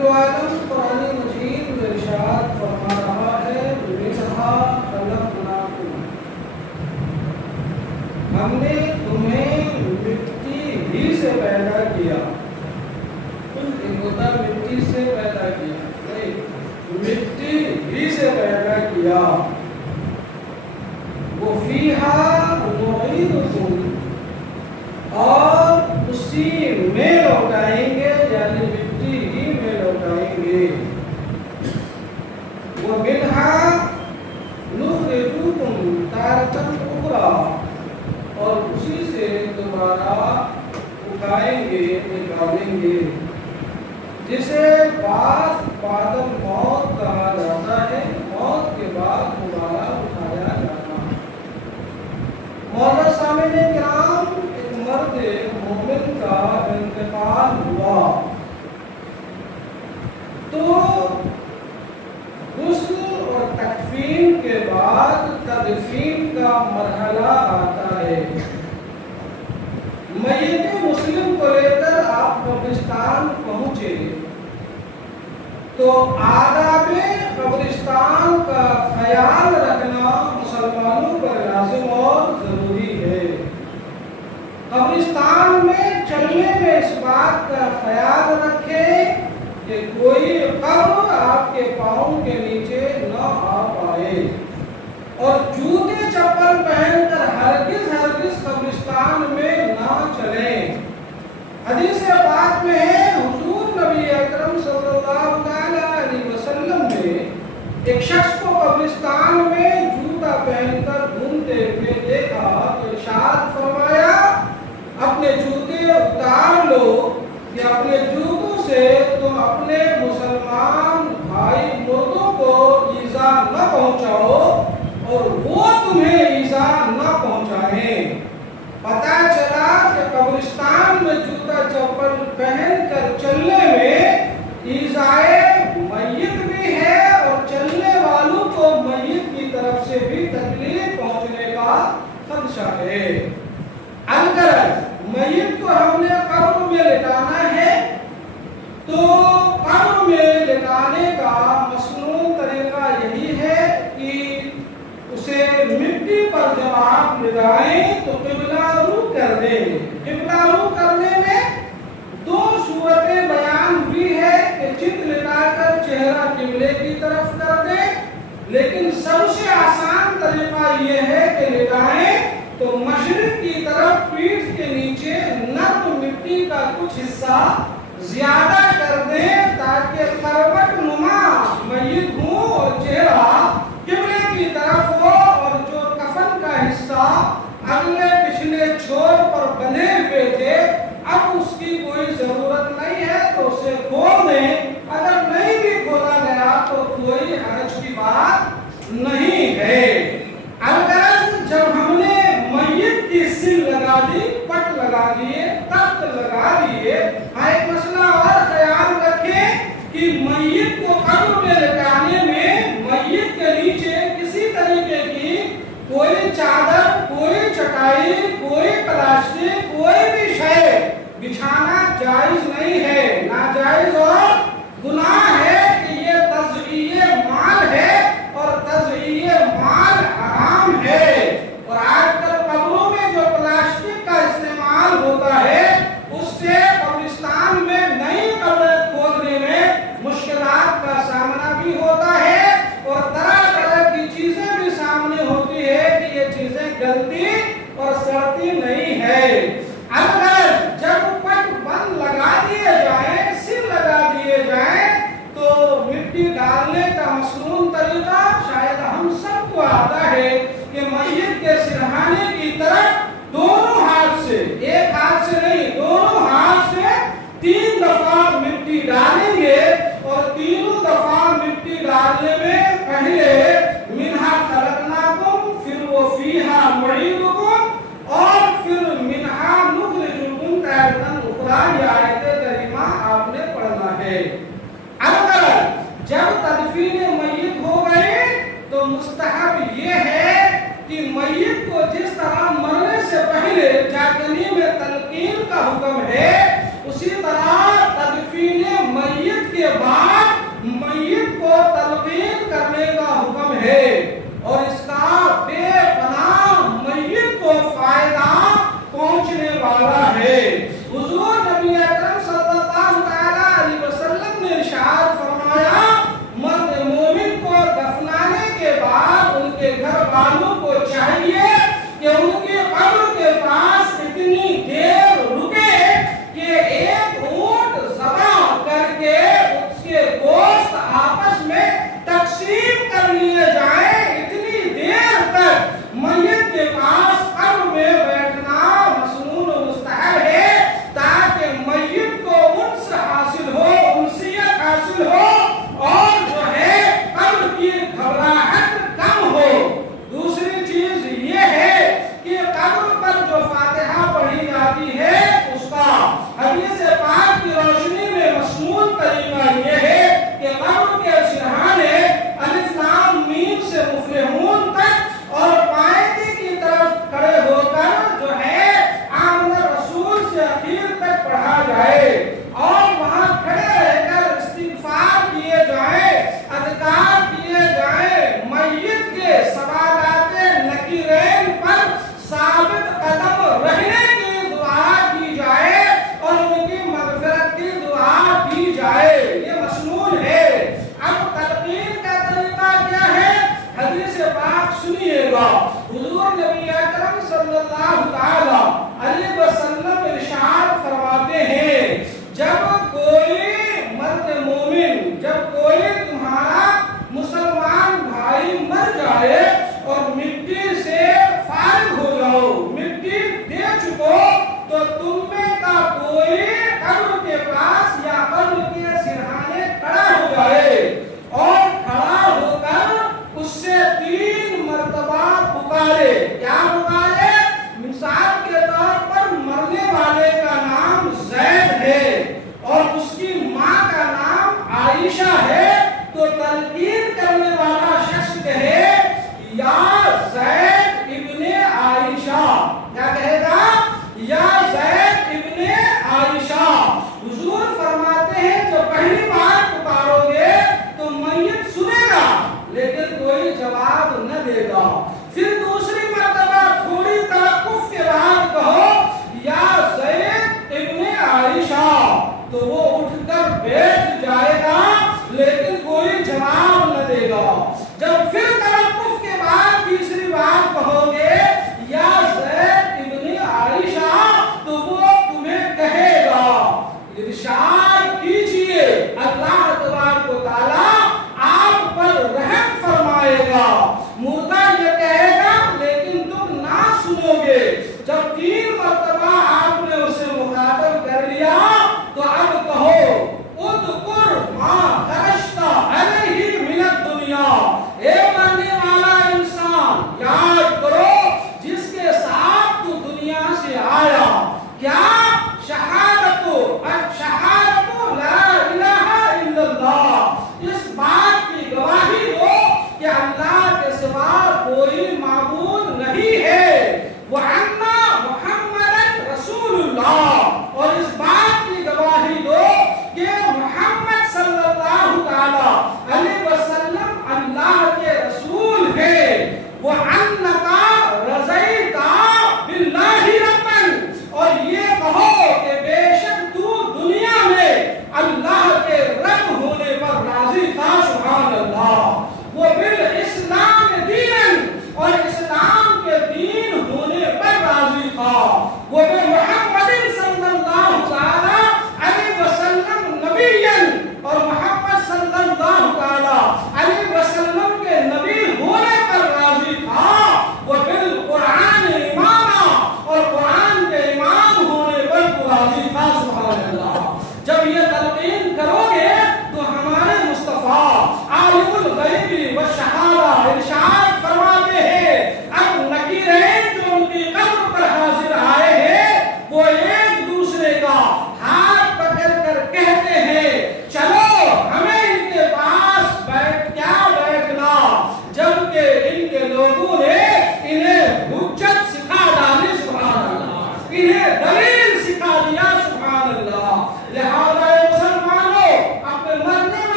جل وعلا قرآن مجید میں ارشاد فرما رہا ہے منہا خلقناکم، ہم نے تمہیں مٹی ہی سے پیدا کیا. ایک ہوتا مٹی سے پیدا کیا، نہیں، مٹی ہی سے پیدا کیا. وَفِيهَا نُعِيدُكُمْ، اور اسی میں لوٹائیں گے، یعنی مٹی ہی میں لوٹائیں گے. وَمِنْهَا نُخْرِجُكُمْ تَارَةً أُخْرَىٰ، اور اسی سے دوبارہ اٹھائیں گے، نکالیں گے، جسے بعد الموت کہا جاتا ہے، موت کے بعد دوبارہ اٹھایا جانا. معزز سامعین کرام، ایک مرد مومن کا انتقال ہوا تو غسل اور تکفین کے بعد تدفین کا مرحلہ آتا ہے. میت مسلم کو لے کر آپ قبرستان پہنچے تو آداب قبرستان کا خیال رکھنا مسلمانوں پر لازم اور ضروری ہے. قبرستان میں چلنے میں اس بات کا خیال رکھیں کہ کوئی قبر آپ کے پاؤں کے نیچے نہ آ پائے، اور جوتے چپل پہن کر ہرگز قبرستان میں نہ چلیں. حدیث پاک میں ہے حضور نبی اکرم صلی اللہ علیہ وسلم نے ایک شخص کو قبرستان میں جوتا پہن کر گھومتے ہوئے دیکھا تو ارشاد فرمایا اپنے جوتے اتار لو، کہ اپنے جوتوں سے تم اپنے مسلمان بھائی مردوں کو ایذا نہ پہنچاؤ اور وہ تمہیں ایذا نہ پہنچائیں. پتہ چلا کہ قبرستان میں جوتا چپل پہن کر چلنے میں ایذائے میت بھی ہے اور چلنے والوں کو میت کی طرف سے بھی تکلیف پہنچنے کا خدشہ ہے. الغرض میت کو ہم نے قبر میں لٹانا ہے تو قبر میں لٹانے کا مصنون طریقہ یہی ہے کہ اسے مٹی پر جب آپ لگائیں تو قبلہ رو کر دیں. قبلہ رو کرنے میں دو صورتیں بیان ہوئی ہے کہ چت لٹا کر چہرہ قبلے کی طرف کر دیں، لیکن سب سے آسان طریقہ یہ ہے کہ لٹائیں تو مشرق کی طرف پیٹھ کے نیچے نرم مٹی کا کچھ حصہ زیادہ کر دیں تاکہ کروٹ نما میت ہو اور چہرہ قبلے کی طرف ہو، اور جو کفن کا حصہ اگلے پچھلے چھور پر بنے ہوئے تھے اب اس کی کوئی ضرورت نہیں ہے تو اسے کھول دیں. اگر نہیں بھی کھولا گیا تو کوئی حرج کی بات نہیں ہے. الغرض جب ہم نے میت کی سل لگا دی، پٹ لگا دیے، تخت لگا دیے، ایک مسئلہ اور کے بعد میت کو تلقین کرنے کا حکم ہے اور اس کا بے پناہ میت کو فائدہ پہنچنے والا ہے۔ حضور نبی اکرم صلی اللہ علیہ وسلم نے ارشاد فرمایا مرد مومن کو دفنانے کے بعد ان کے گھر والوں کو چاہیے کہ ان کی قبر کے پاس اتنی دیر رکے کہ ایک اونٹ ذبح کر کے اس کے گوشت آپس میں تقسیم کر لیے جائیں۔ اتنی دیر تک میت کے پاس قبر میں بیٹھنا مسنون و مستحب ہے تاکہ میت کو انس حاصل ہو، انسیت حاصل ہو اور جو ہے قبر کی گھبراہٹ کم ہو۔ دوسری چیز یہ ہے کہ قبر پر جو فاتحہ پڑھی جاتی ہے اس کا حدیث پاک کی روشنی میں مشمول طریقہ یہ ہے کہ قبر کے سرحانے الف لام میم سے مفلحون تک اور پائے کی طرف کھڑے ہو کر جو ہے آمن رسول سے اخیر تک پڑھا جائے اور وہاں کھڑے رہ کر استغفار کیے جائیں، اذکار کیے جائیں، میت کے سوالات نکیرین پر ثابت قدم رہنے کی دعا کی جائے اور ان کی مغفرت کی دعا کی جائے۔ یہ مسنون ہے۔ اب تلقین کا طریقہ کیا ہے؟ حدیث پاک سنیے گا۔ حضور نبی اکرم صلی اللہ علیہ وسلم ارشاد فرماتے ہیں جب کوئی مرد مومن، جب کوئی تمہارا مسلمان بھائی مر جائے اور مٹی سے فارغ ہو جاؤ، مٹی دے چکو، تو تم میں کا کوئی قبر کے پاس یا قبر کے سرحانے کھڑا ہو جائے اور کھڑا ہو کر اس سے 3 مرتبہ پکارے۔ کیا پکارے؟ مثال کے طور پر مرنے والے کا نام زید ہے اور اس کی ماں کا نام عائشہ ہے، تو تلقین کرنے والا شخص کہے یا زید ابن عائشہ، کیا کہے گا؟ یا زید ابن عائشہ۔ حضور فرماتے ہیں جو پہلی بار پکارو گے تو میت سنے گا لیکن کوئی جواب نہ دے گا، پھر دوسری مرتبہ تھوڑی توقف کے بعد کہو یا زید ابن عائشہ، تو وہ اٹھ کر بیٹھ جائے گا لیکن کوئی جواب نہ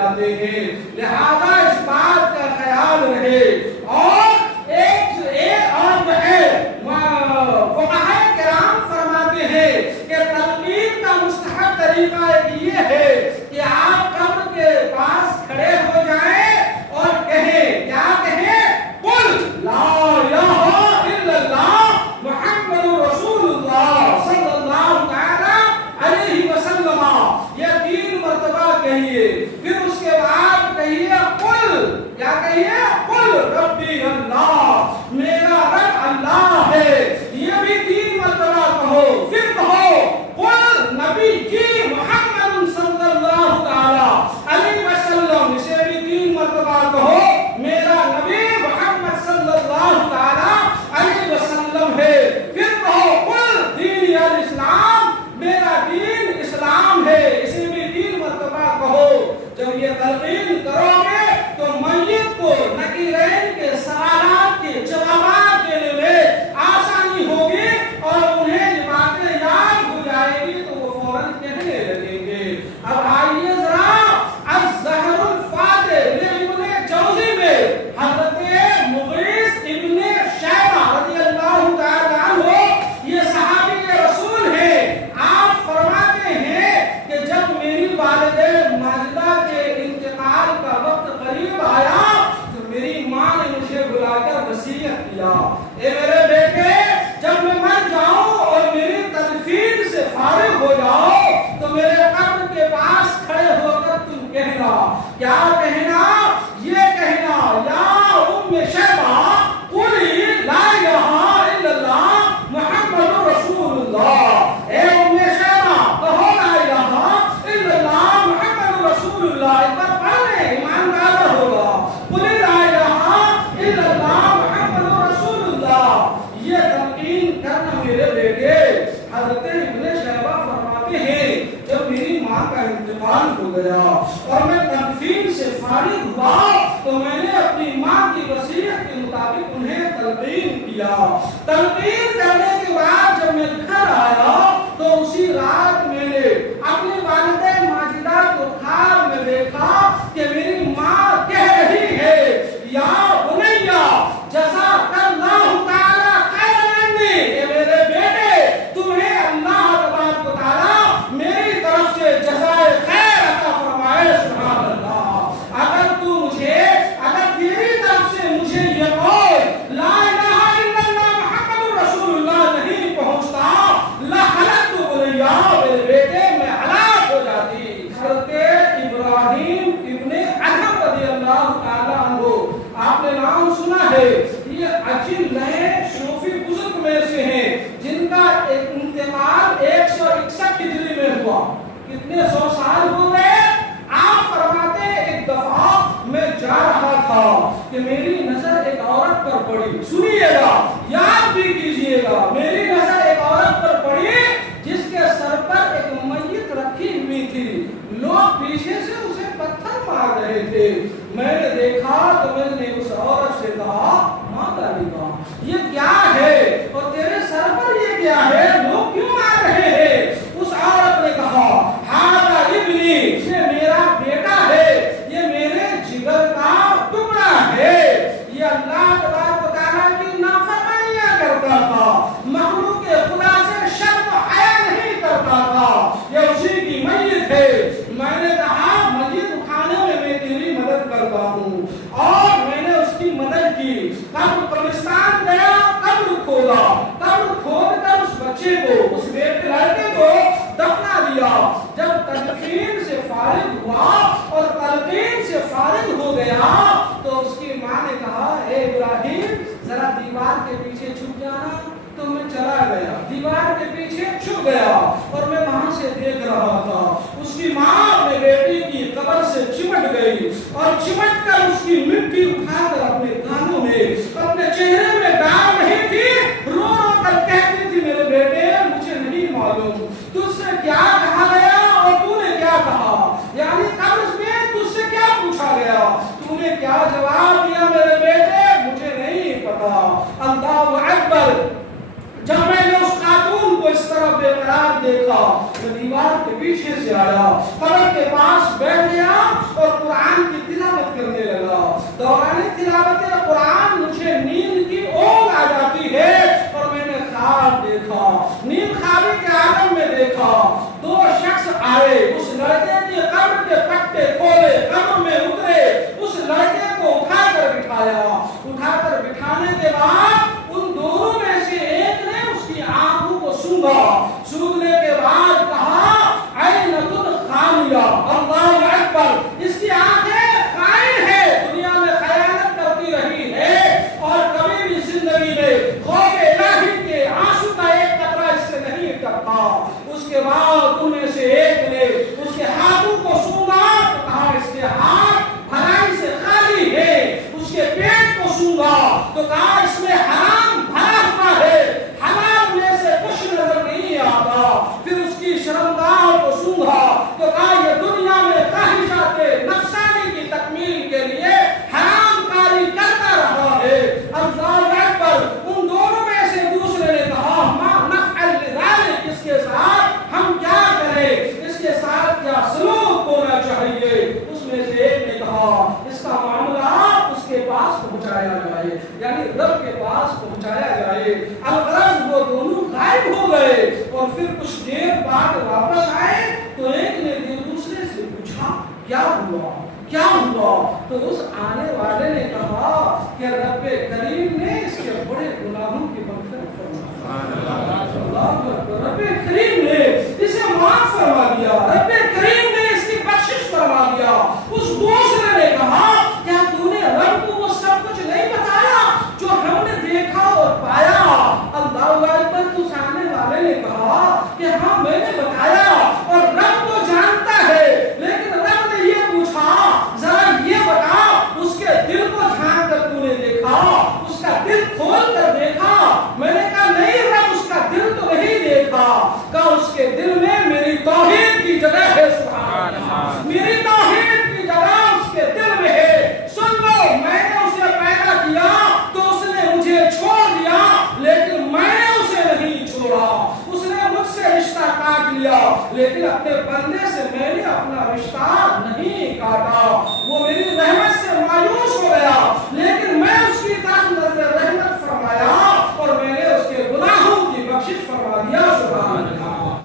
जाते हैं। लिहाजा इस बात का ख्याल रहे। और एक और जो है फुक़हा किराम फरमाते हैं कि तलक़ीन का मुस्तहब तरीका एक ये है कि आप कब्र के पास खड़े हो जाएं और कहें, क्या कहें? कुल ला इलाहा इल्लल्लाह मुहम्मदुर रसूलुल्लाह सल्लल्लाहु तआला अलैहि वसल्लम। ये 3 मर्तबा कहिए। फिर उसके बाद कहिए कुल, क्या कहिए? कुल रब्बी अल्लाह, मेरा रब अल्लाह है। ये भी 3 मर्तबा कहो। फिर कहो कुल नबी जी मुहम्मद सल्लल्लाहु तआला अलैहि वसल्लम, इसे भी 3 मर्तबा कहो, मेरा नबी मुहम्मद सल्लल्लाहु तआला अलैहि वसल्लम है। फिर कहो कुल दीन अल इस्लाम, मेरा दीन इस्लाम है, इसे भी 3 मर्तबा कहो। जब ये तलक़ीन करोगे तो मय्यत को नकीरैन के सवालात के जवाब देने में आसानी होगी और उन्हें ये बातें याद हो जाएगी तो वो फौरन कहने लगेंगे। अब आइए जरा अज़्ज़हरुल फातिह इब्न जौज़ी में हज़रत मुग़ीस इब्न शैबा रज़ियल्लाहु तआला अन्हु, ये सहाबी के रसूल हैं। आप फरमाते हैं कि जब मेरी वालिदा माजिदा के इंतकाल का वक्त करीब आया तो मेरी माँ ने मुझे बुलाकर वसीयत किया, ए मेरे बेटे, जब मैं मर जाऊं और मेरी तदफीन से फारिग हो जाओ तो मेरे कब्र के पास खड़े होकर तुम कहना, क्या कहना? ये कहना, या उम्मे शैबा कुली ला इलाहा इल्लल्लाह मुहम्मदुर रसूलुल्लाह। ए उम्मे शैबा कहो ला इलाहा इल्लल्लाह मुहम्मदुर रसूलुल्लाह। एक बार पढ़ ले, ईमानदार होगा। कुली ला इलाहा इल्लल्लाह मुहम्मदुर रसूलुल्लाह। ये तलक़ीन करना मेरे बेटे। हज़रत इब्न शैबा फरमाते हैं जब मेरी माँ का इंतकाल हो गया और मैं तदफीन से फारिग हुआ तो मैंने अपनी माँ की वसीयत के मुताबिक उन्हें तलक़ीन किया। तलक़ीन करने के बाद जब मैं घर आया तो उसी रात मैंने अपनी वालिदा माजिदा को ख्वाब में देखा कि मेरी माँ कह रही है, या बुनैया जज़ाकल्लाहु तआला खैरन अन्नी, ये मेरे बेटे, तुम्हें अल्लाह तबारक व तआला मेरी तरफ से जज़ाए खैर अता फरमाए। सुभान अल्लाह। अगर तेरी तरफ से मुझे ये कौल ला इलाहा इल्लल्लाह मुहम्मदुर रसूलुल्लाह नहीं पहुंचता, ला हलकतु बुनैया, मेरे बेटे मैं हलाक हो जाती। हज़रत इब्राहीम इब्ने अदहम रज़ियल्लाहु तआला अन्हु, आपने नाम सुना है, ये अजीब नए सूफी बुजुर्ग में से हैं जिनका इंतकाल 161 हिजरी में हुआ। कितने 100 साल हो गए। आप फरमाते एक दफा मैं जा रहा था कि मेरी नजर एक औरत पर पड़ी। सुनिएगा, याद भी कीजिएगा, मेरी नजर एक औरत पर पड़ी जिसके सर पर एक मय्यत रखी हुई थी। लोग पीछे से उसे पत्थर मार रहे थे। मैंने देखा तो मैंने उस औरत से कहा, माता लिबा, ये क्या है और तेरे सर पर ये क्या है, लोग क्यों मार रहे हैं? उस औरत ने कहा, हादा इब्नी, ये मेरा बेटा है, ये मेरे जिगर का टुकड़ा है, ये अल्लाह तबारक व तआला की नाफरमानियां करता था, मखलूक खुदा से शर्म हया नहीं करता था, ये उसी की मय्यत है। मैंने कहा, मय्यत उठाने में मैं तेरी मदद करता हूँ और मैंने उसकी मदद की। कब्रिस्तान गया, कब्र खोदा, कब्र खोद कर उस बच्चे को, उस बेटे लड़के को दफना दिया। जब तदफीन से फारिग हुआ और तलक़ीन से फारिग हो गया तो उसकी माँ ने कहा, ए इब्राहीम, जरा दीवार के पीछे छुप जाना। तो मैं चला गया, दीवार के पीछे छुप गया और मैं वहां से देख रहा था। उसकी माँ अपने बेटे की कब्र से चिमट गई और चिमट कर उसकी मिट्टी उठाकर अपने कानों में, अपने चेहरे में डाल रही थी। रो रो कर कहती थी, मेरे बेटे, मुझे नहीं मालूम तुझसे क्या कहा गया और तूने क्या कहा, यानी कब्र में तुझसे क्या पूछा गया, तूने क्या जवाब दिया मेरे बेटे, मुझे नहीं पता। अल्लाहु अकबर। जब मैंने उस खातून को इस तरह दीवार के पीछे से आया, कब्र के पास बैठ गया और क्या हुआ? तो उस आने वाले ने कहा कि रब करीम ने इसके बड़े गुनाहों की मग़फ़िरत फरमा दी। रब करीम ने इसे माफ फरमा दिया, रब करीम ने इसकी बख्शिश फरमा दिया। उस दूसरे ने कहा क्या तूने रब को वो सब कुछ नहीं बताया जो हमने देखा और पाया? अल्लाह अकबर। तो सामने वाले ने कहा कि हाँ मैंने बताया और रब तो जानता है, लेकिन रब ने ये पूछा जरा ये बता उसके दिल को झांक कर तूने देखा, उसका दिल खोल कर देखा? मैंने कहा नहीं रब उसका दिल तो नहीं देखा। कहा उसके दिल में मेरी तौहीद की जगह है, सुभान अल्लाह, मेरी तौहीद की जगह उसके दिल में है। सुन लो, मैंने उसे पैदा किया तो उसने मुझे छोड़ दिया, लेकिन मैंने उसे नहीं छोड़ा। उसने मुझसे रिश्ता काट लिया, लेकिन अपने बंदे से मैंने अपना रिश्ता